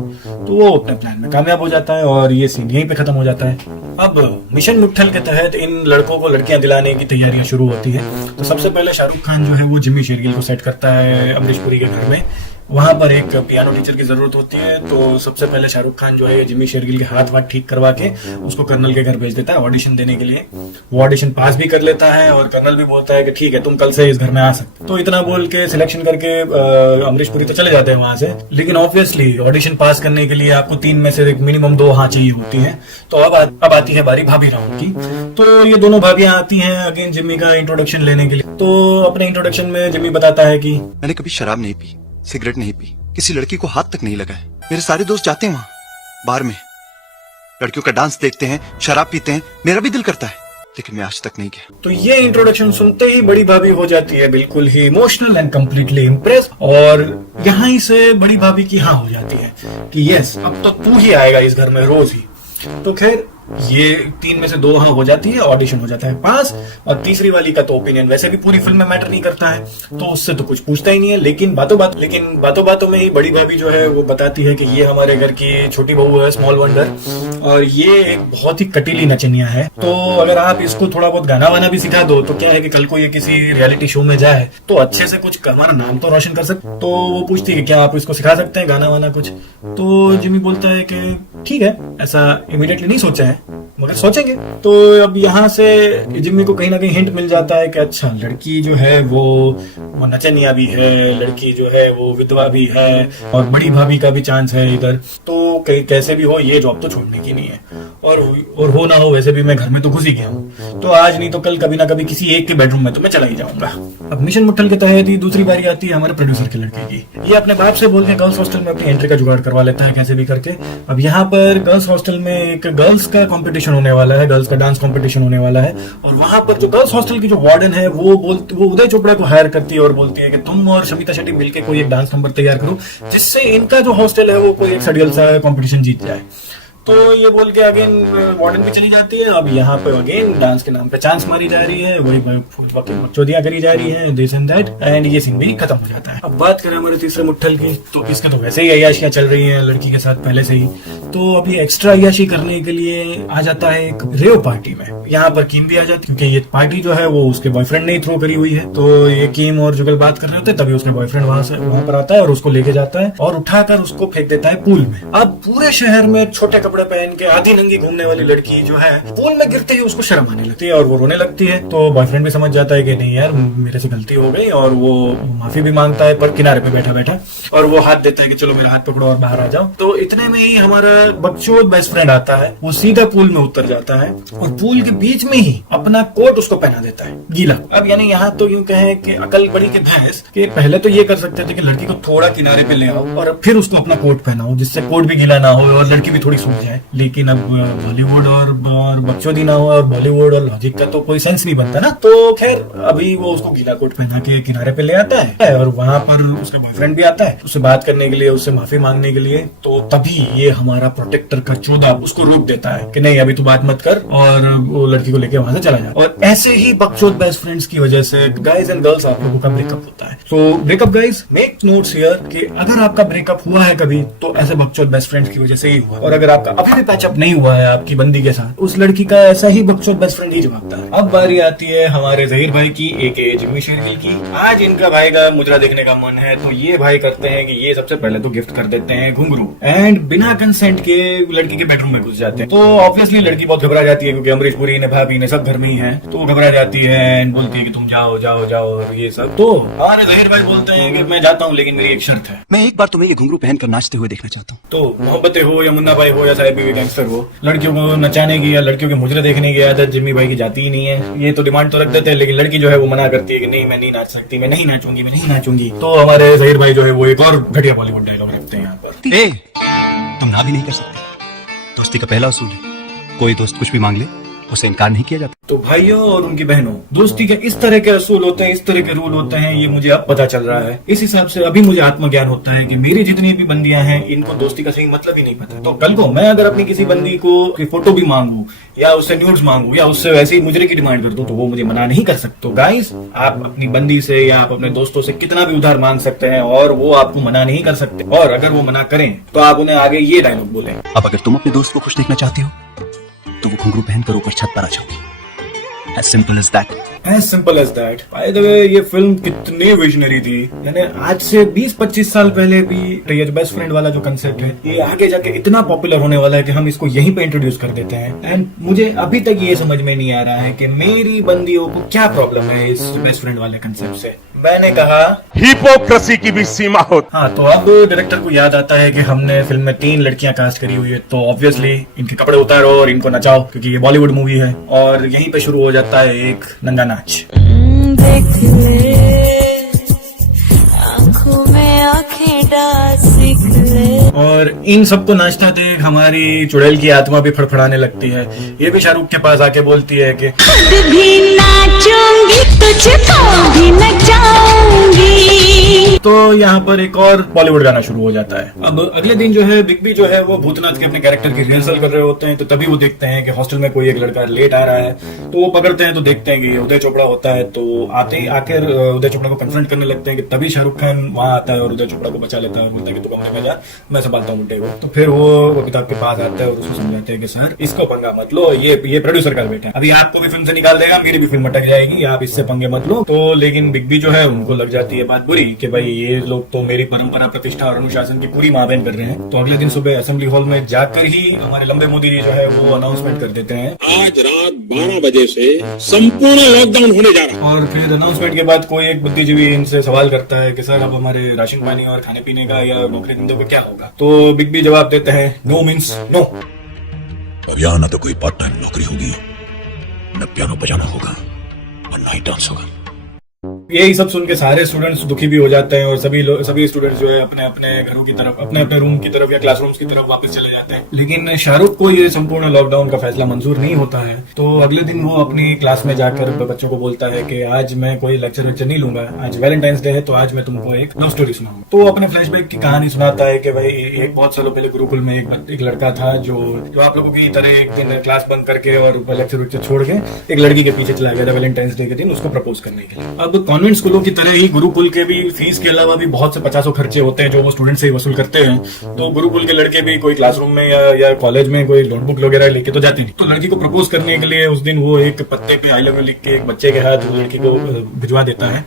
तो वो अपने प्लान में कामयाब हो जाता है और ये सीन यहीं पे खत्म हो जाता है। अब मिशन मुट्ठल के तहत इन लड़कों को लड़कियां दिलाने की तैयारियां शुरू होती है। तो सबसे पहले शाहरुख खान जो है वो जिम्मी शेरगिल को सेट करता है अमरीश पुरी के घर में। वहां पर एक पियानो टीचर की जरूरत होती है, तो सबसे पहले शाहरुख खान जो है जिम्मी शेरगिल के हाथ वाथ ठीक करवा के उसको कर्नल के घर भेज देता है ऑडिशन देने के लिए। वो ऑडिशन पास भी कर लेता है और कर्नल भी बोलता है कि ठीक है तुम कल से इस घर में आ सकते। तो इतना बोल के सिलेक्शन करके अमरीश पुरी तो चले जाते हैं वहां से, लेकिन ऑब्वियसली ऑडिशन पास करने के लिए आपको 3 में से मिनिमम 2 हाँ चाहिए होती है। तो अब आती है बारी भाभी राउंड की। तो ये दोनों भाभियां आती हैं अगेन जिम्मी का इंट्रोडक्शन लेने के लिए। तो अपने इंट्रोडक्शन में जिम्मी बताता है कि मैंने कभी शराब नहीं पी, सिगरेट नहीं पी, किसी लड़की को हाथ तक नहीं लगाया। मेरे सारे दोस्त जाते हैं वहां बार में, लड़कियों का डांस देखते हैं, शराब पीते हैं, मेरा भी दिल करता है, लेकिन मैं आज तक नहीं गया। तो ये इंट्रोडक्शन सुनते ही बड़ी भाभी हो जाती है बिल्कुल ही इमोशनल एंड कंप्लीटली इम्प्रेस, और यहाँ ही से बड़ी भाभी की हाँ हो जाती है कि यस अब तो तू ही आएगा इस घर में रोज ही। तो खैर ये 3 में से 2 हाँ हो जाती है, ऑडिशन हो जाता है पास, और तीसरी वाली का तो ओपिनियन वैसे भी पूरी फिल्म में मैटर नहीं करता है, तो उससे तो कुछ पूछता ही नहीं है। लेकिन बातों बातों में ही बड़ी भाभी जो है वो बताती है कि ये हमारे घर की छोटी बहू है, स्मॉल वंडर, और ये एक बहुत ही कटीली नचनिया है। तो अगर आप इसको थोड़ा बहुत गाना वाना भी सिखा दो तो क्या है कि कल को ये किसी रियलिटी शो में जाए तो अच्छे से कुछ हमारा नाम तो रोशन कर सकते। तो वो पूछती है कि क्या आप इसको सिखा सकते हैं गाना वाना कुछ। तो जिमी बोलता है कि ठीक है, ऐसा इमीडिएटली नहीं सोचा है मगर सोचेंगे। तो अब यहाँ से जिम्मी को कहीं ना कहीं हिंट मिल जाता है कि अच्छा लड़की जो है वो नचनिया भी है, लड़की जो है वो विधवा भी है, और बड़ी भाभी का भी चांस है इधर। तो कहीं कैसे भी हो ये जॉब तो छोड़ने की नहीं है, और हो ना हो वैसे भी मैं घर में तो घुस ही गया हूँ, तो आज नहीं तो कल कभी ना कभी किसी एक के बेडरूम में तो मैं चला ही जाऊंगा। अब मिशन मुट्ठल के तहत ही दूसरी बारी आती है हमारे प्रोड्यूसर के लड़के की। ये अपने बाप से बोल के गर्ल्स हॉस्टल में अपनी एंट्री का जुगाड़ करवा लेता है कैसे भी करके। अब यहाँ पर गर्ल्स हॉस्टल में एक गर्ल्स का कंपटीशन होने वाला है, गर्ल्स का डांस कंपटीशन होने वाला है, और वहां पर जो गर्ल्स हॉस्टल की जो वार्डन है वो उदय चोपड़ा को हायर करती है और बोलती है कि तुम और शमिता शेट्टी मिलकर कोई एक डांस नंबर तैयार करो जिससे इनका जो हॉस्टल है वो कोई एक सडियल सा कंपटीशन जीत जाए। तो ये बोल के अगेन वार्डन भी चली जाती है। अब यहाँ पे अगेन डांस के नाम पे चांस मारी जा रही है, वही बकचोदियां करी जा रही है, दिस एंड दैट, एंड ये सीन भी खत्म हो जाता है। अब बात करें हमारे तीसरे मुट्ठल की, तो इसका तो वैसे ही अय्याशियां चल रही हैं लड़की के साथ पहले से ही। तो अभी एक्स्ट्रा अय्याशी करने के लिए आ जाता है एक रेव पार्टी में। यहाँ पर कीम भी आ जाती है क्योंकि ये पार्टी जो है वो उसके बॉयफ्रेंड ने ही थ्रो करी हुई है। तो ये कीम और जुगल बात कर रहे होते हैं, तभी उसका बॉयफ्रेंड वहां पर आता है और उसको लेके जाता है और उठाकर उसको फेंक देता है पूल में। अब पूरे शहर में छोटे कपड़े कपड़े पहन के आधी नंगी घूमने वाली लड़की जो है पूल में गिरते ही उसको शर्म आने लगती है और वो रोने लगती है। तो बॉयफ्रेंड भी समझ जाता है कि नहीं यार मेरे से गलती हो गई और वो माफी भी मांगता है पर किनारे पे बैठा बैठा, और वो हाथ देता है कि चलो मेरा हाथ पकड़ो और बाहर आ जाओ। तो इतने में ही हमारा बकचोद बेस्ट फ्रेंड आता है, वो सीधा पूल में उतर जाता है और पूल के बीच में ही अपना कोट उसको पहना देता है गीला। अब यानी यहाँ तो यूं कहें कि अकल पड़ी के भैंस कि पहले तो ये कर सकते थे कि लड़की को थोड़ा किनारे पे ले आओ और फिर उसको अपना कोट पहनाओ जिससे कोट भी गीला ना हो और लड़की भी थोड़ी सूख जाए। लेकिन अब बॉलीवुड और बकचोदी ना हो और बॉलीवुड और लॉजिक का तो कोई सेंस नहीं बनता ना। तो खैर अभी वो उसको गीला कोट पहना के किनारे पे ले आता है और वहां पर उसका बॉयफ्रेंड भी आता है उससे बात करने के लिए, उससे माफी मांगने के लिए। तो तभी ये हमारा प्रोटेक्टर का चोदा उसको रोक देता है कि नहीं अभी तू बात मत कर और वो लड़की को लेके वहां से चला जाता है। और ऐसे ही बकचोद बेस्ट फ्रेंड्स की वजह से गाइज एंड गर्ल्स आप लोगों का ब्रेकअप होता है। तो breakup guys make notes here कि अगर आपका ब्रेकअप हुआ है कभी तो ऐसे बकचोद बेस्ट फ्रेंड्स की वजह से ही हुआ, और अगर आपका अभी भी पैचअप नहीं हुआ है आपकी बंदी के साथ, उस लड़की का ऐसा ही बकचोद बेस्ट फ्रेंड ही जवाबता है। अब बारी आती है हमारे जहीर भाई की एके जिम्मी शेरगिल की। आज इनका भाई का मुजरा देखने का मन है तो ये भाई करते हैं कि ये सबसे पहले तो गिफ्ट कर देते हैं घुंघरू एंड बिना कंसेंट के लड़की के बेडरूम में घुस जाते हैं। तो ऑब्वियसली लड़की बहुत घबरा जाती है क्योंकि अमरीश पुरी ने भाभी ने सब घर में ही है, तो वो घबरा जाती है एंड बोलती है कि तुम जाओ जाओ जाओ और ये सब। तो हमारे जहीर भाई बोलते हैं कि मैं जाता हूँ लेकिन मेरी एक शर्त है, मैं एक बार तुम्हें ये घुंघरू पहनकर नाचते हुए देखना चाहता हूँ। तो मोहब्बतें हो या मुन्ना भाई हो या साहिब बीवी गैंगस्टर हो, लड़कियों को नचाने की या लड़कियों के मुजरे देखने की आदत जिम्मी भाई की जाती ही नहीं है। ये तो डिमांड तो रख देते हैं लेकिन लड़की जो है वो मना करती है कि नहीं मैं नहीं नाच सकती, मैं नहीं नाचूंगी, मैं नहीं नाचूंगी। तो हमारे जहीर भाई जो है वो एक और घटिया बॉलीवुड डायलॉग रखते हैं यहाँ पर। ए, तुम ना भी नहीं कर सकते। दोस्ती का पहला उसूल है कोई दोस्त कुछ भी मांग ले उसे इनकार नहीं किया जाता। तो भाइयों और उनकी बहनों, दोस्ती के इस तरह के असूल होते हैं, इस तरह के रूल होते हैं, ये मुझे अब पता चल रहा है। इस हिसाब से अभी मुझे आत्मज्ञान होता है कि मेरी जितनी भी बंदियां हैं इनको दोस्ती का सही मतलब ही नहीं पता। तो कल को मैं अगर अपनी किसी बंदी को फोटो भी मांगू या उससे न्यूड्स मांगू या उससे वैसे ही मुजरे की डिमांड कर दूं तो वो मुझे मना नहीं कर सकते। तो गाइस आप अपनी बंदी से या आप अपने दोस्तों से कितना भी उधार मांग सकते हैं और वो आपको मना नहीं कर सकते, और अगर वो मना करें तो आप उन्हें आगे ये डायलॉग बोलें। अब अगर तुम अपने दोस्त को खुश देखना चाहते हो तो वो घुंघरू पहनकर ऊपर छत पर आ जाओगी। As simple as that. As simple as that. By the way, ये फिल्म कितनी विजनरी थी। यानी आज से 20-25 साल पहले भी ये जो बेस्ट फ्रेंड वाला जो कंसेप्ट है ये आगे जाके इतना पॉपुलर होने वाला है कि हम इसको यहीं पे इंट्रोड्यूस कर देते हैं। एंड मुझे अभी तक ये समझ में नहीं आ रहा है कि मेरी बंदियों को क्या प्रॉब्लम है इस बेस्ट फ्रेंड वाले कंसेप्ट से। मैंने कहा हिपोक्रेसी की भी सीमा होती। हाँ, तो अब डायरेक्टर को याद आता है कि हमने फिल्म में 3 लड़कियां कास्ट करी हुई है, तो ऑब्वियसली इनके कपड़े उतारो और इनको नचाओ क्योंकि ये बॉलीवुड मूवी है। और यहीं पे शुरू हो जाता है एक नंगा नाच। देख ले आंखों में आंखें डाल सीख ले। और इन सबको नाचता देख हमारी चुड़ैल की आत्मा भी फड़फड़ाने लगती है। ये भी शाहरुख के पास आके बोलती है कि खुद भी नाचूंगी तुझको भी नचाऊंगी। तो यहाँ पर एक और बॉलीवुड गाना शुरू हो जाता है। अब अगले दिन जो है बिग बी जो है वो भूतनाथ के अपने कैरेक्टर की रिहर्सल कर रहे होते हैं, तो तभी वो देखते हैं कि हॉस्टल में कोई एक लड़का लेट आ रहा है। तो वो पकड़ते हैं तो देखते हैं कि ये उदय चोपड़ा होता है। तो आते ही आकर उदय चोपड़ा को कन्फ्रंट करने लगते हैं कि तभी शाहरुख खान वहां आता है और उदय चोपड़ा को बचा लेता है और बोलता है कि तू कमरे में जा, मैं संभालता हूँ बुड्ढे को। तो फिर वो अमिताभ के पास आता है और उसको समझाते हैं कि सर इसको पंगा मत लो, ये प्रोड्यूसर का बेटा है, अभी आपको भी फिल्म से निकाल देगा, मेरी भी फिल्म अटक जाएगी, आप इससे पंगे मत लो। तो लेकिन बिग बी जो है उनको लग जाती है बात बुरी कि भाई ये लोग तो मेरी परंपरा, प्रतिष्ठा और अनुशासन की पूरी मावेन कर रहे हैं। तो अगले दिन सुबह असेंबली हॉल में जाकर ही हमारे लंबे मोदी जी जो है वो अनाउंसमेंट कर देते हैं आज रात 12 बजे से संपूर्ण लॉकडाउन होने जा रहा है। और फिर अनाउंसमेंट के बाद कोई एक बुद्धिजीवी इनसे सवाल करता है कि सर अब हमारे राशन पानी और खाने पीने का या नौकरी धंधे का क्या होगा। तो बिग बी जवाब देते हैं नो मीन्स नो। अब यहाँ ना तो कोई पार्ट टाइम नौकरी होगी, न पियानो बजाना होगा और ना ही डांस होगा। यही सब सुन के सारे स्टूडेंट्स दुखी भी हो जाते हैं और सभी स्टूडेंट्स जो है अपने अपने घरों की तरफ, अपने अपने रूम की तरफ या क्लासरूम्स की तरफ वापस चले जाते हैं। लेकिन शाहरुख को ये संपूर्ण लॉकडाउन का फैसला मंजूर नहीं होता है। तो अगले दिन वो अपनी क्लास में जाकर बच्चों को बोलता है कि आज मैं कोई लेक्चर नहीं लूंगा, आज वैलेंटाइंस डे है तो आज मैं तुमको एक लव स्टोरी सुनाऊंगा। तो वो अपने फ्लैशबैक की कहानी सुनाता है कि भाई एक बहुत सालों पहले गुरुकुल में एक लड़का था जो आप लोगों की तरह एक दिन क्लास बंद करके और लेक्चर छोड़ के एक लड़की के पीछे चला गया था वैलेंटाइंस डे के दिन उसको प्रपोज करने के लिए। अब कॉन्वेंट स्कूलों की तरह ही गुरुकुल के भी फीस के अलावा भी बहुत से 50 खर्चे होते हैं जो वो स्टूडेंट से ही वसूल करते हैं। तो गुरुकुल के लड़के भी कोई क्लासरूम में या कॉलेज में कोई नोटबुक वगैरह लेके तो जाते नहीं। तो लड़की को प्रपोज करने के लिए उस दिन वो एक पत्ते पे आई लव यू लिख के एक बच्चे के हाथ लड़की को भिजवा देता है।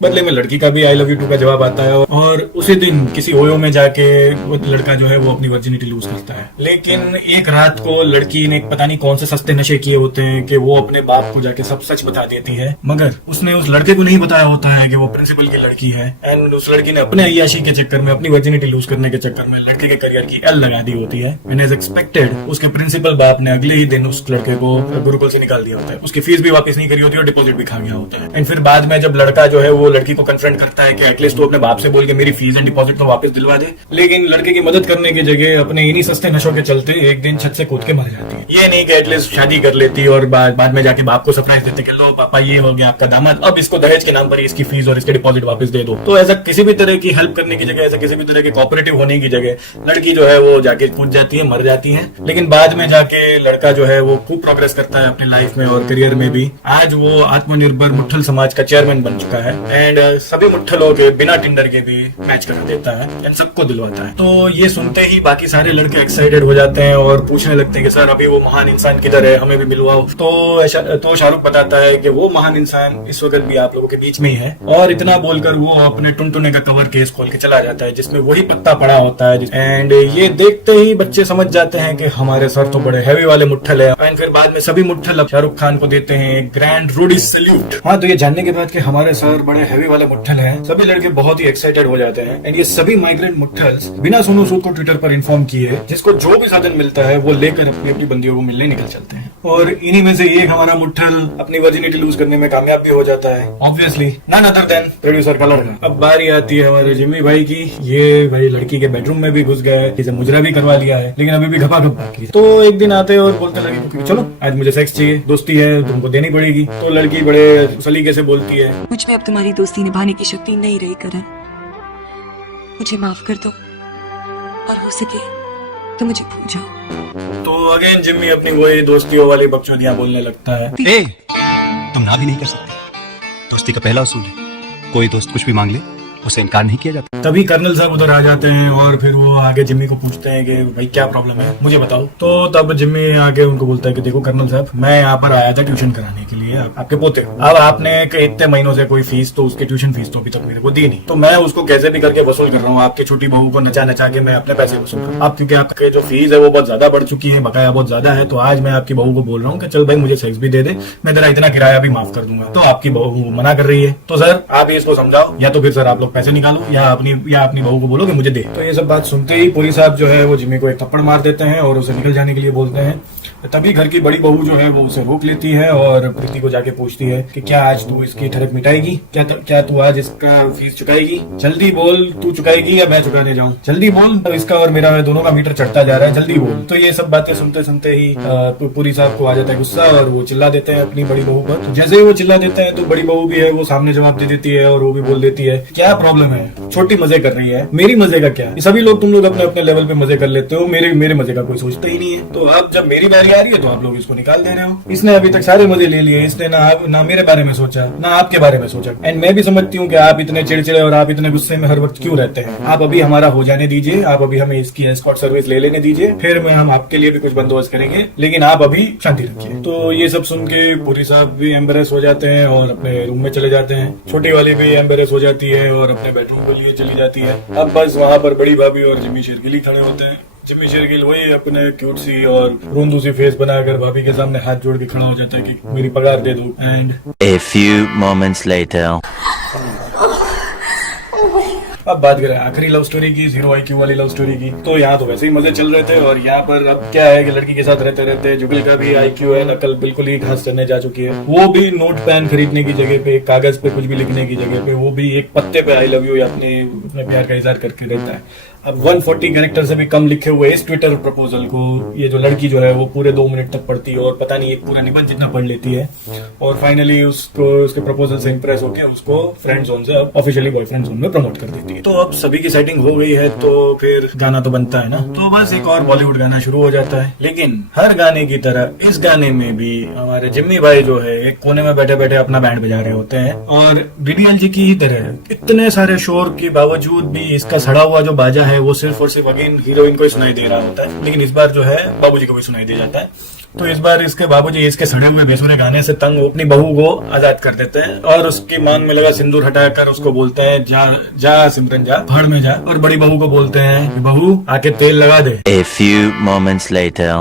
बदले में लड़की का भी आई लव यू टू का जवाब आता है और उसी दिन किसी ओयो में जाके वो लड़का जो है वो अपनी वर्जिनिटी लूज करता है। लेकिन एक रात को लड़की ने पता नहीं कौन से सस्ते नशे किए होते हैं कि वो अपने बाप को जाके सब सच बता देती है, मगर उसने उस लड़के को नहीं बताया होता है कि वो प्रिंसिपल की लड़की है। एंड उस लड़की ने अपने अय्याशी के चक्कर में, अपनी वर्जिनिटी लूज करने के चक्कर में लड़के के करियर की एल लगा दी होती है। एंड एज एक्सपेक्टेड उसके प्रिंसिपल बाप ने अगले ही दिन उस लड़के को गुरुकुल से निकाल दिया होता है। उसकी फीस भी वापस नहीं करी होती और डिपॉजिट भी खा गया होता है। एंड फिर बाद में जब लड़का जो है वो लड़की को कन्फ्रंट करता है कि एटलीस्ट तू अपने बाप से बोल के मेरी फीस एंड डिपॉजिट तो वापस दिलवा दे, लेकिन लड़के की मदद करने की जगह अपने इन्हीं सस्ते नशों के चलते एक दिन छत से कूद के मर जाती है। ये नहीं कि एटलीस्ट शादी कर लेती और बाद में जाके बाप को सरप्राइज देते कि लो पापा ये हो गया आपका दामाद, अब इसको दहेज के नाम पर इसकी फीस और इसके डिपॉजिट वापस दे दो। तो ऐसा किसी भी तरह की हेल्प करने की जगह, ऐसा किसी भी तरह के कोऑपरेटिव होने की जगह लड़की जो है वो जाके कूद जाती है, मर जाती है। लेकिन बाद में जाके लड़का जो है वो खूब प्रोग्रेस करता है अपनी लाइफ में और करियर में भी। आज वो आत्मनिर्भर मुट्ठल समाज का चेयरमैन बन चुका है एंड सभी मुट्ठलों के बिना टिंडर के भी मैच करा देता है एंड सबको दिलवाता है। तो ये सुनते ही बाकी सारे लड़के एक्साइटेड हो जाते हैं और पूछने लगते हैं कि सर अभी वो महान इंसान किधर है, हमें भी मिलवाओ। तो शाहरुख बताता है कि वो महान इंसान इस वक्त भी आप लोगों के बीच में ही है। और इतना बोलकर वो अपने टुनटुने का कवर केस खोल के चला जाता है जिसमें वही पत्ता पड़ा होता है। एंड ये देखते ही बच्चे समझ जाते हैं कि हमारे सर तो बड़े हैवी वाले मुट्ठल है। एंड फिर बाद में सभी मुट्ठल अब शाहरुख खान को देते हैं एक ग्रैंड रूडी सैल्यूट। हाँ, तो ये जानने के बाद कि हमारे सर बड़े हैवी वाले मुट्ठल हैं, सभी लड़के बहुत ही एक्साइटेड हो जाते हैं। एंड ये सभी माइग्रेंट मुट्ठल्स बिना सोनू सूद को ट्विटर पर इन्फॉर्म किए जिसको जो भी साधन मिलता है वो लेकर अपनी अपनी बंदियों को मिलने निकल चलते हैं। और इन्हीं में से एक हमारा मुट्ठल अपनी वर्जिनिटी लूज करने में कामयाब भी हो जाता है, obviously none other than producer का लड़का। अब बारी आती है हमारे जिम्मी भाई की। ये भाई लड़की के बेडरूम में भी घुस गया है, इसे मुजरा भी करवा लिया है, लेकिन अभी भी घपाघप बाकी है। तो एक दिन आते और बोलते लगे चलो आज मुझे सेक्स चाहिए, दोस्ती है तुमको देनी पड़ेगी। तो लड़की बड़े सलीके से बोलती है मुझ में अब तुम्हारी दोस्ती निभाने की शक्ति नहीं रही करण, मुझे माफ कर दो और हो सके तो मुझे भूल जाओ। तो अगेन जिम्मी अपनी वही दोस्तियों वाली बकचोदियां बोलने लगता है। तुम ना भी नहीं कर सकते। दोस्ती का पहला उसूल है कोई दोस्त कुछ भी मांग ले उसे इनकार नहीं किया जाता। तभी कर्नल साहब उधर आ जाते हैं और फिर वो आगे जिम्मी को पूछते हैं कि भाई क्या प्रॉब्लम है मुझे बताओ। तो तब जिम्मी आगे उनको बोलता है कि देखो कर्नल साहब, मैं यहाँ पर आया था ट्यूशन कराने के लिए आपके पोते को। अब आपने इतने महीनों से कोई फीस तो उसकी ट्यूशन फीस तो अभी तक मेरे को दी नहीं, तो मैं उसको कैसे भी करके वसूल कर रहा हूँ। आपकी छोटी बहू को नचा नचा के मैं अपने पैसे वसूल कर रहा हूँ। आप क्योंकि आपके जो फीस है वो बहुत ज्यादा बढ़ चुकी है, बकाया बहुत ज्यादा है, तो आज मैं आपकी बहू को बोल रहा हूँ कि चल भाई मुझे सेक्स भी दे दे, मैं तेरा इतना किराया भी माफ कर दूंगा। तो आपकी बहू मना कर रही है। तो सर आप इसको समझाओ, या तो फिर सर आप लोग पैसे निकालो या अपनी बहू को बोलो कि मुझे दे। तो ये सब बात सुनते ही पुरी साहब जो है वो जिम्मी को एक थप्पड़ मार देते हैं और उसे निकल जाने के लिए बोलते हैं। तभी घर की बड़ी बहू जो है वो उसे रोक लेती है और प्रीति को जाके पूछती है कि क्या आज तू इसकी ठरक मिटाएगी, क्या तू आज इसका फीस चुकाएगी? जल्दी बोल, तू चुकाएगी या मैं चुकाने जाऊं? जल्दी बोल, तो इसका और मेरा दोनों का मीटर चढ़ता जा रहा है, जल्दी बोल। तो ये सब बातें सुनते सुनते ही पुरी साहब को आ जाता है गुस्सा और वो चिल्ला देते हैं अपनी बड़ी बहू पर। तो जैसे ही वो चिल्ला देते हैं तो बड़ी बहू भी है वो सामने जवाब दे देती है और वो भी बोल देती है क्या प्रॉब्लम है, छोटी मजे कर रही है, मेरी मजे का क्या? सभी लोग तुम लोग अपने अपने लेवल पे मजे कर लेते हो, मेरे मजे का कोई सोचता ही नहीं है। तो अब जब मेरी बारी आ रही है तो आप लोग इसको निकाल दे रहे हो। इसने अभी तक सारे मजे ले लिए, इसने ना मेरे बारे में सोचा ना आपके बारे में सोचा। एंड मैं भी समझती हूँ कि आप इतने चिड़चिड़े और आप इतने गुस्से में हर वक्त क्यों रहते हैं। आप अभी हमारा हो जाने दीजिए, आप अभी हमें इसकी एस्कॉर्ट सर्विस ले लेने दीजिए, फिर हम आपके लिए भी कुछ बंदोबस्त करेंगे, लेकिन आप अभी शांति रखिए। तो ये सब सुन के पुरी साहब भी एम्बेरेस हो जाते हैं और अपने रूम में चले जाते हैं। छोटी वाली भी एम्बेरेस हो जाती है और अपने बेडरूम के लिए चली जाती है। अब बस वहाँ पर बड़ी भाभी और जिम्मी शेरगिल खड़े होते हैं। जिम्मी शेरगिल वही अपने क्यूट सी और रोंदू सी फेस बनाकर भाभी के सामने हाथ जोड़ के खड़ा हो जाता है कि मेरी पगार दे दो। And A few moments later. अब बात करें आखिरी लव स्टोरी की, 0 IQ वाली लव स्टोरी की। तो यहाँ तो वैसे ही मजे चल रहे थे और यहाँ पर अब क्या है कि लड़की के साथ रहते रहते जुगल का भी IQ है, नकल बिल्कुल ही घास चढ़ने जा चुकी है। वो भी नोट पेन खरीदने की जगह पे, कागज पे कुछ भी लिखने की जगह पे वो भी एक पत्ते पे आई लव यू या अपने प्यार का इजहार करके रहता है। अब 140 कैरेक्टर से भी कम लिखे हुए इस ट्विटर प्रपोजल को ये जो लड़की जो है वो पूरे 2 मिनट तक पढ़ती है और पता नहीं एक पूरा निबंध जितना पढ़ लेती है और फाइनली उसको उसके प्रपोजल से इंप्रेस होकर उसको फ्रेंड जोन से अब ऑफिशियली बॉयफ्रेंड जोन में प्रमोट कर देती है। तो अब सभी की सेटिंग हो गई है तो फिर गाना तो बनता है ना, तो बस एक और बॉलीवुड गाना शुरू हो जाता है। लेकिन हर गाने की तरह इस गाने में भी हमारे जिम्मी भाई जो है एक कोने में बैठे बैठे अपना बैंड बजा रहे होते हैं और DDL जी की ही तरह इतने सारे शोर के बावजूद भी इसका सड़ा हुआ जो बाजा है वो सिर्फ और सिर्फ अगेन हीरोइन को ही सुनाई दे रहा होता है, लेकिन इस बार जो है बाबूजी को भी सुनाई दे जाता है। तो इस बार इसके बाबूजी इसके सड़े हुए बेसुरे गाने से तंग अपनी बहू को आजाद कर देते हैं और उसकी मांग में लगा सिंदूर हटाकर उसको बोलते हैं जा जा सिमरन जा, भाड़ में जा। और बड़ी बहू को बोलते हैं कि बहू आके तेल लगा दे। A few moments later.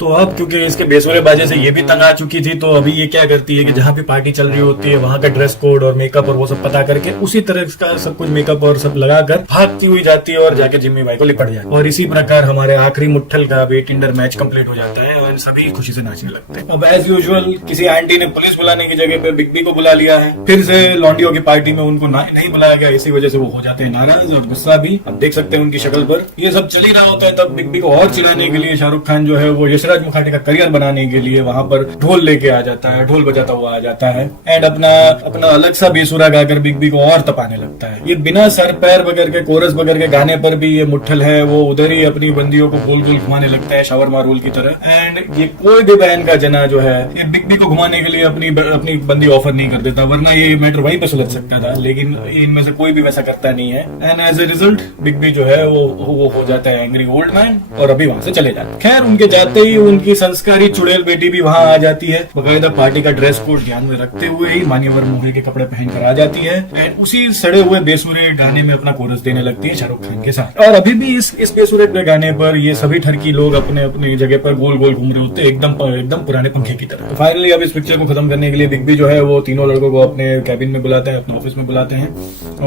तो अब क्योंकि इसके बेसुरे बाजे से ये भी तंग आ चुकी थी, तो अभी ये क्या करती है कि जहाँ भी पार्टी चल रही होती है वहां का ड्रेस कोड और मेकअप और वो सब पता करके उसी तरह का सब कुछ मेकअप और सब लगाकर भागती हुई जाती है और जाके जिम्मी भाई को लिपट जाती है। और इसी प्रकार हमारे आखिरी मुट्ठल का भी टिंडर मैच कंप्लीट हो जाता है और सभी खुशी से नाचने लगते हैं। अब एज यूजुअल किसी आंटी ने पुलिस बुलाने की जगह पे बिग बी को बुला लिया है। फिर से लॉन्डियो की पार्टी में उनको नहीं बुलाया गया, इसी वजह से वो हो जाते हैं नाराज और गुस्सा भी। अब देख सकते हैं उनकी शक्ल पर। ये सब चल ही रहा होता है, तब बिग बी को और चिढ़ाने के लिए शाहरुख खान जो है वो यशराज मुखाटे का करियर बनाने के लिए वहां पर ढोल लेके आ जाता है, ढोल बजाता हुआ आ जाता है एंड अपना अलग सा बेसुरा गाकर बिग बी को और तपाने लगता है। ये बिना सर पैर बगैर के कोरस बगैर के गाने पर भी ये मुट्ठल है वो उधर ही अपनी बंदियों को गोल गोल घुमाने लगता है शावरमा रोल की तरह। एंड ये कोई भी बहन का जना जो है ये बिग बी को घुमाने के लिए अपनी बंदी ऑफर नहीं कर देता, वरना ये मैटर वहीं पे सुलझ सकता था, लेकिन इनमें से कोई भी वैसा करता नहीं है। And as a result big B जो है वो हो जाता है एंग्री ओल्ड मैन और अभी वहां से चले जाते हैं। खैर उनके जाते ही उनकी संस्कारी चुड़ैल बेटी भी वहां आ जाती है, बकायदा पार्टी का ड्रेस कोड ध्यान में रखते हुए ही मान्यवर मूवी के कपड़े पहनकर आ जाती है एंड उसी सड़े हुए बेसुरे गाने में अपना कोरस देने लगती है शाहरुख खान के साथ। और अभी भी इस बेसुरे गाने पर ये सभी ठरकी लोग अपने अपनी जगह पर गोल गोल घूम रहे होते हैं एकदम पुराने पंखे की तरह। तो फाइनली अब इस पिक्चर को खत्म करने के लिए बिग बी जो है वो तीनों लड़कों को अपने कैबिन में बुलाते हैं, अपने ऑफिस में बुलाते हैं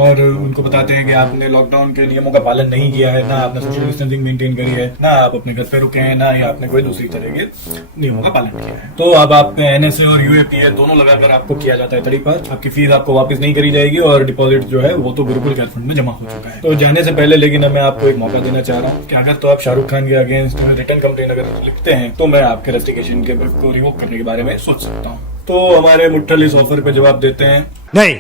और उनको बताते हैं कि आपने लॉकडाउन के नियमों का पालन नहीं किया है, ना आपने सोशल डिस्टेंसिंग मेंटेन करी है, ना आप अपने घर पे रुके हैं, ना ही आपने कोई दूसरी तरह के नियमों का पालन किया है। तो अब आप एनएसए और यूएपीए दोनों लगाकर आपको किया जाता है तड़ीपार। आपकी फीस आपको वापस नहीं करी जाएगी और डिपॉजिट जो है वो तो गुरुकुल कैश फंड में जमा हो चुका है। तो जाने से पहले लेकिन मैं आपको एक मौका देना चाह रहा हूँ कि अगर तो आप शाहरुख खान के अगेंस्ट रिटर्न कंप्लेन अगर लिखते हैं तो मैं आपके रेस्टिकेशन के को रिवोक करने के बारे में सोच सकता हूँ। तो हमारे मुट्ठल इस ऑफर पे जवाब देते हैं नहीं।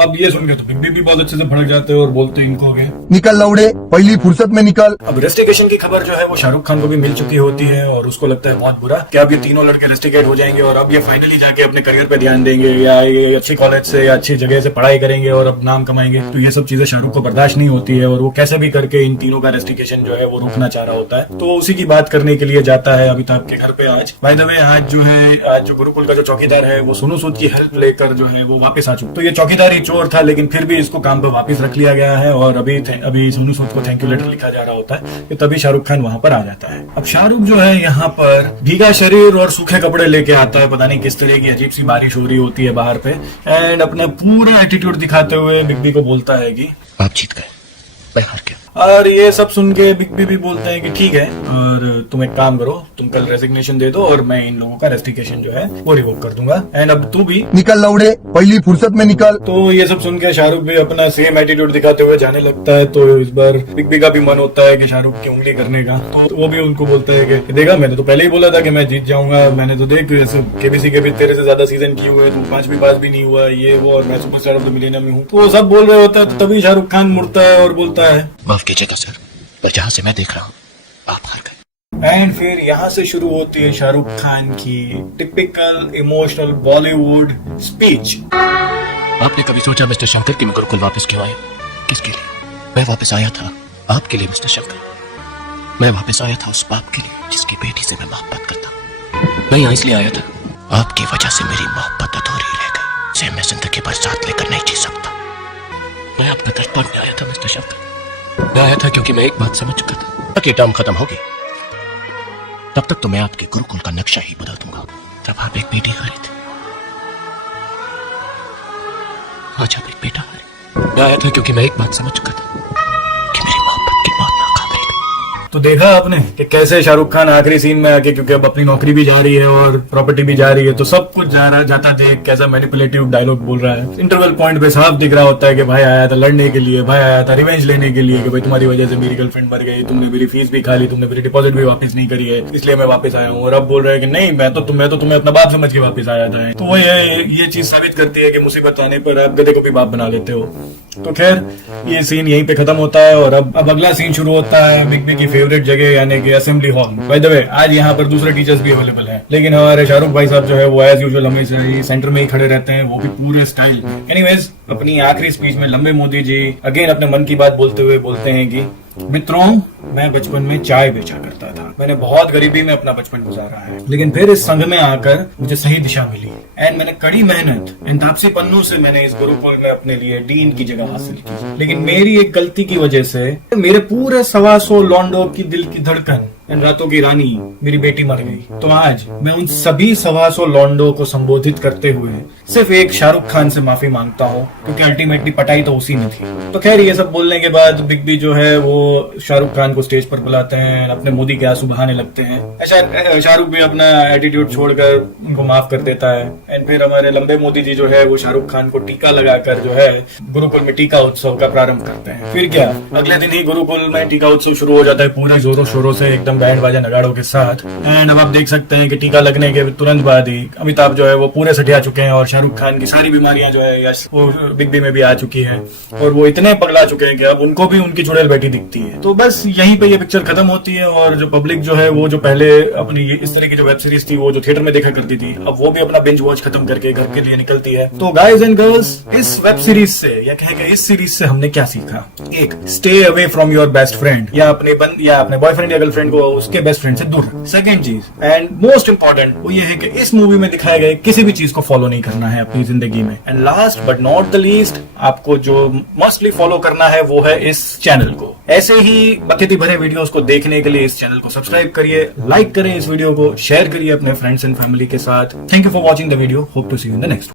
अब ये सुनकर तो बिग बी भी बहुत अच्छे से भड़क जाते हैं और बोलते हैं इनको गए निकल लौड़े पहली फुर्सत में निकल। अब रेस्टिकेशन की खबर जो है वो शाहरुख खान को भी मिल चुकी होती है और उसको लगता है बहुत बुरा कि अब ये तीनों लड़के रेस्टिकेट हो जाएंगे और अब ये फाइनली जाके अपने करियर पे ध्यान देंगे या ये अच्छी कॉलेज से या अच्छी जगह से पढ़ाई करेंगे और अब नाम कमाएंगे। तो ये सब चीजें शाहरुख को बर्दाश्त नहीं होती है और वो कैसे भी करके इन तीनों का रेस्टिकेशन जो है वो रोकना चाह रहा होता है। तो उसी की बात करने के लिए जाता है अमिताभ के घर पे आज। बाय द वे आज जो गुरुकुल का जो चौकीदार है वो सोनू सूद की हेल्प लेकर जो है वो वापस आ चुका। तो ये चौकीदार ही चोर था लेकिन फिर भी इसको काम पे वापस रख लिया गया है और अभी सोनू सूद को थैंक यू लेटर लिखा जा रहा होता है कि तभी शाहरुख खान वहां पर आ जाता है। अब शाहरुख जो है यहाँ पर भीगा शरीर और सूखे कपड़े लेके आता है, पता नहीं किस तरह की अजीब सी बारिश हो रही होती है बाहर पे एंड अपना पूरा एटीट्यूड दिखाते हुए बिग बी को बोलता है कि आप जीत गए, मैं हार गया। और ये सब सुन के बिग बी भी बोलते हैं कि ठीक है और तुम एक काम करो, तुम कल रेजिग्नेशन दे दो और मैं इन लोगों का रेस्टिकेशन जो है वो रिवोक कर दूंगा एंड अब तू भी निकल लौड़े पहली फुर्सत में निकल। तो ये सब सुन के शाहरुख भी अपना सेम एटीट्यूड दिखाते हुए जाने लगता है। तो इस बार बिग बी का भी मन होता है कि शाहरुख की उंगली करने का, तो वो भी उनको बोलता है कि देखा मैंने तो पहले ही बोला था कि मैं जीत जाऊंगा, मैंने तो देख केबीसी के भी तेरे से ज्यादा सीजन किए हुए, तू 5वीं पास भी नहीं हुआ ये वो और मैं सुपरस्टार ऑफ द मिलेनियम में हूँ। तो वो सब बोल रहे होता है तो तभी शाहरुख खान मुड़ता है और बोलता है माफ कीजिएगा सर, पर जहां से मैं देख रहा हूँ आप हार गए। एंड फिर यहाँ से शुरू होती है शाहरुख खान की टिपिकल इमोशनल बॉलीवुड स्पीच। आपने कभी सोचा मिस्टर शंकर कि मैं गुरुकुल वापस क्यों आया? किसके लिए? मैं वापस आया था आपके लिए मिस्टर शंकर। मैं वापस आया था उस बाप के लिए जिसकी बेटी से मैं मोहब्बत करता। मैं यहाँ इसलिए आया था, आपकी वजह से मेरी मोहब्बत अधूरी रह गई, जिसे मैं जिंदगी भर साथ लेकर नहीं जी सकता। मैं आपका कष्ट तोड़ने आया था मिस्टर शंकर। मैं आया था क्योंकि मैं एक बात समझ चुका था कि टर्म खत्म होगी, तब तक तो मैं आपके गुरुकुल का नक्शा ही बदल दूंगा। जब आप एक बेटी हारे थे, आज आप एक बेटा हारे। मैं आया था क्योंकि मैं एक बात समझ चुका था कि मेरी मोहब्बत की मौत नाकाम रहेगी। तो देखा आपने कि कैसे शाहरुख खान आखिरी सीन में आके, क्योंकि अब अपनी नौकरी भी जा रही है और प्रॉपर्टी भी जा रही है, तो सब कुछ जाता देख कैसा मैनिपुलेटिव डायलॉग बोल रहा है। इंटरवल पॉइंट पे साफ दिख रहा होता है कि भाई आया था लड़ने के लिए, भाई आया था रिवेंज लेने के लिए कि भाई तुम्हारी वजह से मेरी गर्लफ्रेंड मर गई, तुमने मेरी फीस भी खा ली, तुमने मेरी डिपॉजिट भी वापस नहीं करी है, इसलिए मैं वापस आया हूँ। और अब बोल रहा है कि नहीं मैं तो तुम्हें अपना बाप समझ के वापस आया था। तो वो ये चीज साबित करती है कि मुसीबत आने पर आप गधे को भी बाप बना लेते हो। तो खैर ये सीन यहीं पे खत्म होता है और अब अगला सीन शुरू होता है बिग बी की फेवरेट जगह यानी कि assembly hall. By the way आज यहाँ पर दूसरे टीचर्स भी अवेलेबल हैं, लेकिन हमारे शाहरुख भाई साहब जो है वो एज यूजुअल हमेशा ही सेंटर में ही खड़े रहते हैं, वो भी पूरे स्टाइल में। एनीवेज अपनी आखिरी स्पीच में लंबे मोदी जी अगेन अपने मन की बात बोलते हुए बोलते हैं कि मित्रों, मैं बचपन में चाय बेचा करता था। मैंने बहुत गरीबी में अपना बचपन गुजारा है, लेकिन फिर इस संघ में आकर मुझे सही दिशा मिली एंड मैंने कड़ी मेहनत इन तापसी पन्नू से मैंने इस गुरुकुल में अपने लिए डीन की जगह हासिल की। लेकिन मेरी एक गलती की वजह से मेरे पूरे 125 लॉन्डो की दिल की धड़कन इन रातों की रानी मेरी बेटी मर गई। तो आज मैं उन सभी 125 लॉन्डो को संबोधित करते हुए सिर्फ एक शाहरुख खान से माफी मांगता हूँ, क्योंकि अल्टीमेटली पटाई तो उसी में थी। तो खैर, ये सब बोलने के बाद बिग बी जो है वो शाहरुख खान को स्टेज पर बुलाते हैं, अपने मोदी के आंसू बहाने लगते हैं। शाहरुख भी अपना एटीट्यूड छोड़कर उनको माफ कर देता है एंड फिर हमारे लंबे मोदी जी जो है वो शाहरुख खान को टीका लगाकर जो है गुरुकुल में टीका उत्सव का प्रारंभ करते हैं। फिर क्या, अगले दिन ही गुरुकुल में टीका उत्सव शुरू हो जाता है पूरे जोरों शोरों से, एकदम बैंड बाजा नगाड़ों के साथ। एंड अब आप देख सकते हैं कि टीका लगने के तुरंत बाद ही अमिताभ जो है वो पूरे सटिया चुके हैं और शाहरुख खान की सारी बीमारियां जो है यश वो बिग बी में भी आ चुकी है और वो इतने पगला चुके हैं कि अब उनको भी उनकी चुड़ैल बैठी दिखती है। तो बस यहीं पे ये पिक्चर खत्म होती है और जो पब्लिक जो है वो जो पहले अपनी इस तरह की जो वेब सीरीज थी वो जो थिएटर में देखा करती थी, अब वो भी अपना बिंज वॉच खत्म करके घर के लिए निकलती है। तो गाइज एंड गर्ल्स, इस वेब सीरीज से या कहेंगे इस सीरीज से हमने क्या सीखा? एक, stay away from your best friend, या अपने बॉयफ्रेंड या गर्लफ्रेंड को उसके बेस्ट फ्रेंड से दूर। सेकंड चीज एंड मोस्ट इंपॉर्टेंट वो ये है कि इस मूवी में दिखाए गए किसी भी चीज को फॉलो नहीं करना है अपनी जिंदगी में। And last but not the least, आपको जो मस्टली फॉलो करना है वो है इस चैनल को। ऐसे ही बकती भरे वीडियोस को देखने के लिए इस चैनल को सब्सक्राइब करिए, लाइक करें इस वीडियो को, शेयर करिए अपने फ्रेंड्स एंड फैमिली के साथ। Thank you for watching the video, hope to see you in the next.